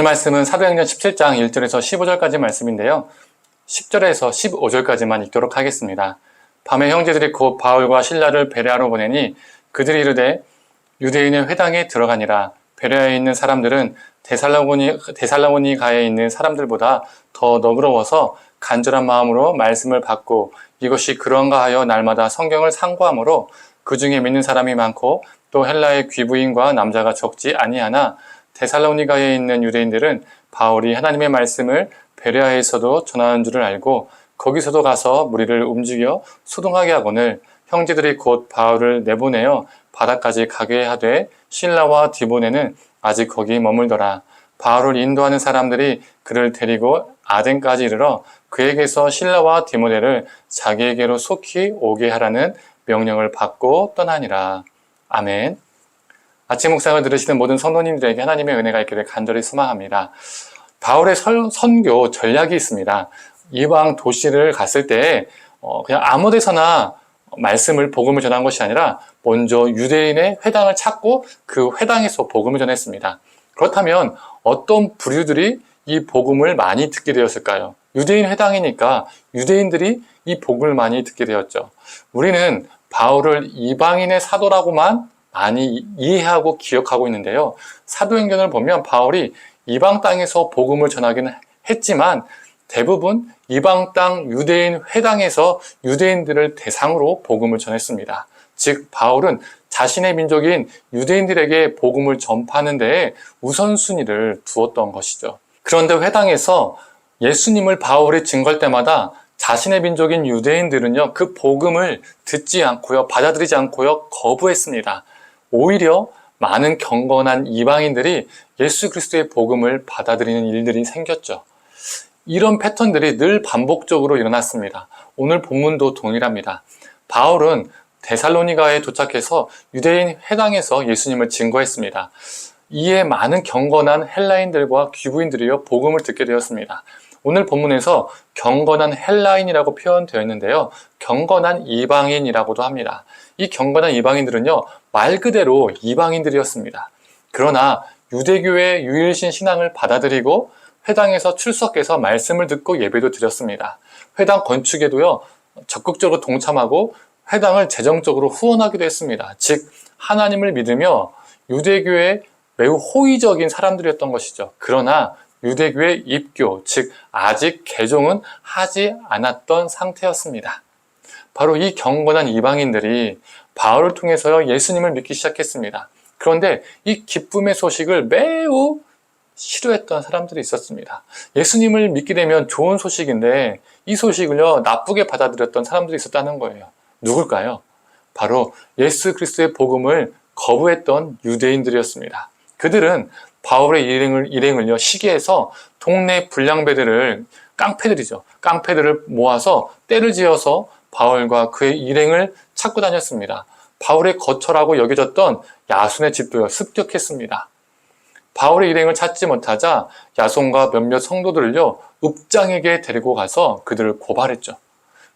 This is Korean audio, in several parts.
오늘 말씀은 사도행전 17장 1절에서 15절까지 말씀인데요. 10절에서 15절까지만 읽도록 하겠습니다. 밤에 형제들이 곧 바울과 실라를 베레아로 보내니 그들이 이르되 유대인의 회당에 들어가니라. 베레아에 있는 사람들은 데살로니가에 있는 사람들보다 더 너그러워서 간절한 마음으로 말씀을 받고 이것이 그런가 하여 날마다 성경을 상고하므로 그 중에 믿는 사람이 많고 또 헬라의 귀부인과 남자가 적지 아니하나 데살로니가에 있는 유대인들은 바울이 하나님의 말씀을 베레아에서도 전하는 줄을 알고 거기서도 가서 무리를 움직여 소동하게 하거늘 형제들이 곧 바울을 내보내어 바다까지 가게 하되 실라와 디보네는 아직 거기 머물더라. 바울을 인도하는 사람들이 그를 데리고 아덴까지 이르러 그에게서 실라와 디모데를 자기에게로 속히 오게 하라는 명령을 받고 떠나니라. 아멘. 아침 묵상을 들으시는 모든 성도님들에게 하나님의 은혜가 있기를 간절히 소망합니다. 바울의 선교 전략이 있습니다. 이방 도시를 갔을 때 그냥 아무 데서나 복음을 전한 것이 아니라 먼저 유대인의 회당을 찾고 그 회당에서 복음을 전했습니다. 그렇다면 어떤 부류들이 이 복음을 많이 듣게 되었을까요? 유대인 회당이니까 유대인들이 이 복음을 많이 듣게 되었죠. 우리는 바울을 이방인의 사도라고만 많이 이해하고 기억하고 있는데요. 사도행전을 보면 바울이 이방 땅에서 복음을 전하긴 했지만 대부분 이방 땅 유대인 회당에서 유대인들을 대상으로 복음을 전했습니다. 즉 바울은 자신의 민족인 유대인들에게 복음을 전파하는 데에 우선순위를 두었던 것이죠. 그런데 회당에서 예수님을 바울이 증거할 때마다 자신의 민족인 유대인들은요, 그 복음을 듣지 않고요, 받아들이지 않고요, 거부했습니다. 오히려 많은 경건한 이방인들이 예수 그리스도의 복음을 받아들이는 일들이 생겼죠. 이런 패턴들이 늘 반복적으로 일어났습니다. 오늘 본문도 동일합니다. 바울은 데살로니가에 도착해서 유대인 회당에서 예수님을 증거했습니다. 이에 많은 경건한 헬라인들과 귀부인들이요 복음을 듣게 되었습니다. 오늘 본문에서 경건한 헬라인이라고 표현되어 있는데요. 경건한 이방인이라고도 합니다. 이 경건한 이방인들은요, 말 그대로 이방인들이었습니다. 그러나 유대교의 유일신 신앙을 받아들이고 회당에서 출석해서 말씀을 듣고 예배도 드렸습니다. 회당 건축에도요, 적극적으로 동참하고 회당을 재정적으로 후원하기도 했습니다. 즉, 하나님을 믿으며 유대교에 매우 호의적인 사람들이었던 것이죠. 그러나 유대교의 입교, 즉 아직 개종은 하지 않았던 상태였습니다. 바로 이 경건한 이방인들이 바울을 통해서 예수님을 믿기 시작했습니다. 그런데 이 기쁨의 소식을 매우 싫어했던 사람들이 있었습니다. 예수님을 믿게 되면 좋은 소식인데 이 소식을요 나쁘게 받아들였던 사람들이 있었다는 거예요. 누굴까요? 바로 예수 그리스도의 복음을 거부했던 유대인들이었습니다. 그들은 바울의 일행을요 시기해서 동네 불량배들을 깡패들을 모아서 떼를 지어서 바울과 그의 일행을 찾고 다녔습니다. 바울의 거처라고 여겨졌던 야손의 집도요 습격했습니다. 바울의 일행을 찾지 못하자 야손과 몇몇 성도들을요 읍장에게 데리고 가서 그들을 고발했죠.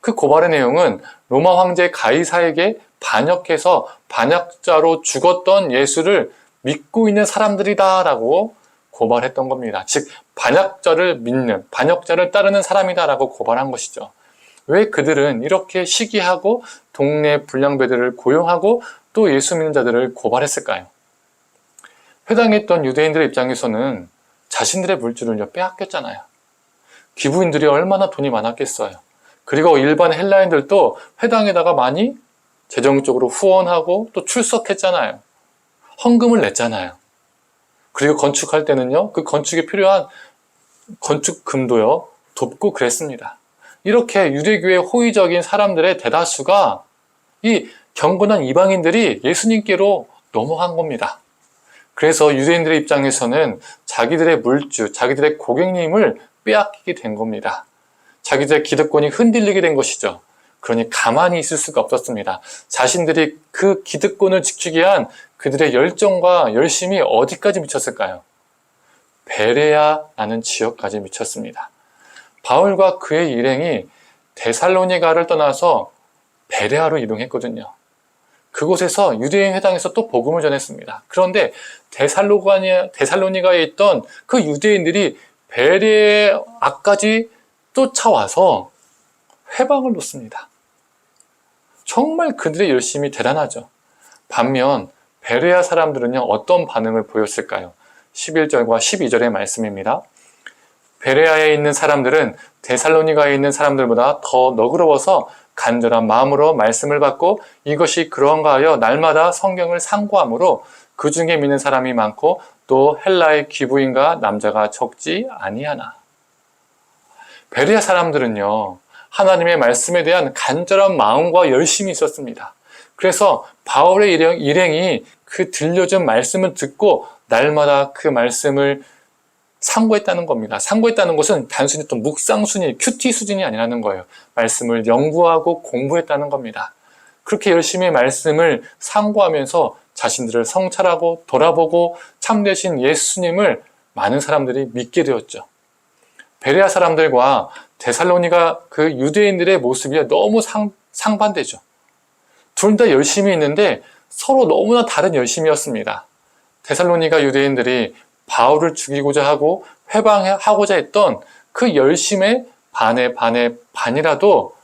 그 고발의 내용은 로마 황제 가이사에게 반역해서 반역자로 죽었던 예수를 믿고 있는 사람들이다라고 고발했던 겁니다. 즉 반역자를 믿는, 반역자를 따르는 사람이다라고 고발한 것이죠. 왜 그들은 이렇게 시기하고 동네 불량배들을 고용하고 또 예수 믿는 자들을 고발했을까요? 회당에 있던 유대인들의 입장에서는 자신들의 물질을 빼앗겼잖아요. 귀부인들이 얼마나 돈이 많았겠어요. 그리고 일반 헬라인들도 회당에다가 많이 재정적으로 후원하고 또 출석했잖아요. 헌금을 냈잖아요. 그리고 건축할 때는요, 그 건축에 필요한 건축금도요, 돕고 그랬습니다. 이렇게 유대교의 호의적인 사람들의 대다수가 이 경건한 이방인들이 예수님께로 넘어간 겁니다. 그래서 유대인들의 입장에서는 자기들의 물주, 자기들의 고객님을 빼앗기게 된 겁니다. 자기들의 기득권이 흔들리게 된 것이죠. 그러니 가만히 있을 수가 없었습니다. 자신들이 그 기득권을 지키기 위한 그들의 열정과 열심이 어디까지 미쳤을까요? 베레아라는 지역까지 미쳤습니다. 바울과 그의 일행이 데살로니가를 떠나서 베레아로 이동했거든요. 그곳에서 유대인 회당에서 또 복음을 전했습니다. 그런데 데살로니가에 있던 그 유대인들이 베레의 앞까지 쫓아와서 회방을 놓습니다. 정말 그들의 열심이 대단하죠. 반면 베레아 사람들은요, 어떤 반응을 보였을까요? 11절과 12절의 말씀입니다. 베레아에 있는 사람들은 데살로니가에 있는 사람들보다 더 너그러워서 간절한 마음으로 말씀을 받고 이것이 그런가 하여 날마다 성경을 상고함으로 그 중에 믿는 사람이 많고 또 헬라의 귀부인과 남자가 적지 아니하나. 베레아 사람들은요, 하나님의 말씀에 대한 간절한 마음과 열심이 있었습니다. 그래서 바울의 일행이 그 들려준 말씀을 듣고 날마다 그 말씀을 상고했다는 겁니다. 상고했다는 것은 단순히 또 묵상 수준이, 큐티 수준이 아니라는 거예요. 말씀을 연구하고 공부했다는 겁니다. 그렇게 열심히 말씀을 상고하면서 자신들을 성찰하고 돌아보고 참되신 예수님을 많은 사람들이 믿게 되었죠. 베레아 사람들과 데살로니가 그 유대인들의 모습이 너무 상반되죠. 둘 다 열심히 있는데 서로 너무나 다른 열심이었습니다. 데살로니가 유대인들이 바울을 죽이고자 하고 회방하고자 했던 그 열심의 반의 반이라도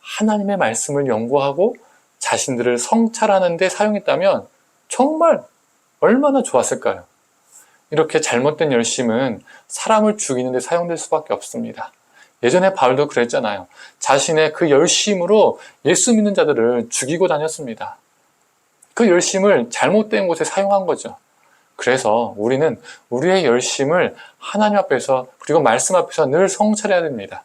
하나님의 말씀을 연구하고 자신들을 성찰하는 데 사용했다면 정말 얼마나 좋았을까요? 이렇게 잘못된 열심은 사람을 죽이는 데 사용될 수밖에 없습니다. 예전에 바울도 그랬잖아요. 자신의 그 열심으로 예수 믿는 자들을 죽이고 다녔습니다. 그 열심을 잘못된 곳에 사용한 거죠. 그래서 우리는 우리의 열심을 하나님 앞에서 그리고 말씀 앞에서 늘 성찰해야 됩니다.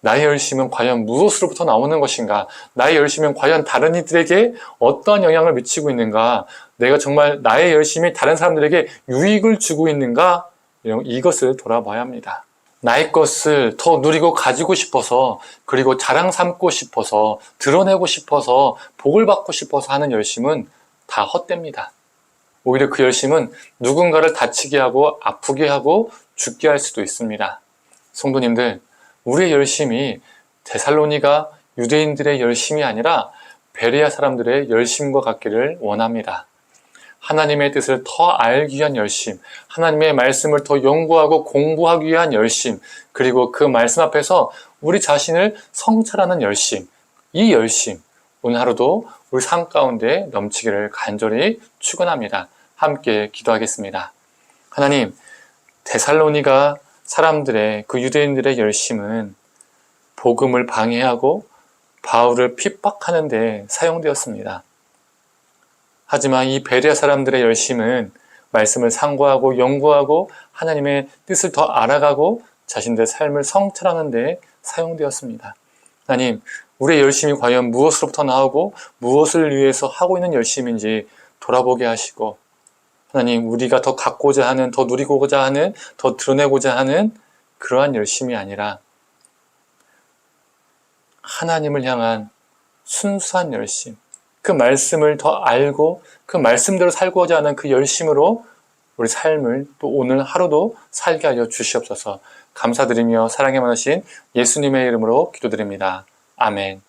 나의 열심은 과연 무엇으로부터 나오는 것인가? 나의 열심은 과연 다른 이들에게 어떠한 영향을 미치고 있는가? 내가 정말 나의 열심이 다른 사람들에게 유익을 주고 있는가? 이것을 돌아봐야 합니다. 나의 것을 더 누리고 가지고 싶어서, 그리고 자랑 삼고 싶어서, 드러내고 싶어서, 복을 받고 싶어서 하는 열심은 다 헛됩니다. 오히려 그 열심은 누군가를 다치게 하고 아프게 하고 죽게 할 수도 있습니다. 성도님들, 우리의 열심이 데살로니가 유대인들의 열심이 아니라 베레아 사람들의 열심과 같기를 원합니다. 하나님의 뜻을 더 알기 위한 열심, 하나님의 말씀을 더 연구하고 공부하기 위한 열심, 그리고 그 말씀 앞에서 우리 자신을 성찰하는 열심, 이 열심, 오늘 하루도 우리 삶 가운데 넘치기를 간절히 축원합니다. 함께 기도하겠습니다. 하나님, 데살로니가 사람들의 그 유대인들의 열심은 복음을 방해하고 바울을 핍박하는 데 사용되었습니다. 하지만 이 베레아 사람들의 열심은 말씀을 상고하고 연구하고 하나님의 뜻을 더 알아가고 자신들의 삶을 성찰하는 데 사용되었습니다. 하나님, 우리의 열심이 과연 무엇으로부터 나오고 무엇을 위해서 하고 있는 열심인지 돌아보게 하시고, 하나님, 우리가 더 갖고자 하는, 더 누리고자 하는, 더 드러내고자 하는 그러한 열심이 아니라 하나님을 향한 순수한 열심, 그 말씀을 더 알고 그 말씀대로 살고자 하는 그 열심으로 우리 삶을 또 오늘 하루도 살게 하여 주시옵소서. 감사드리며 사랑에 많으신 예수님의 이름으로 기도드립니다. 아멘.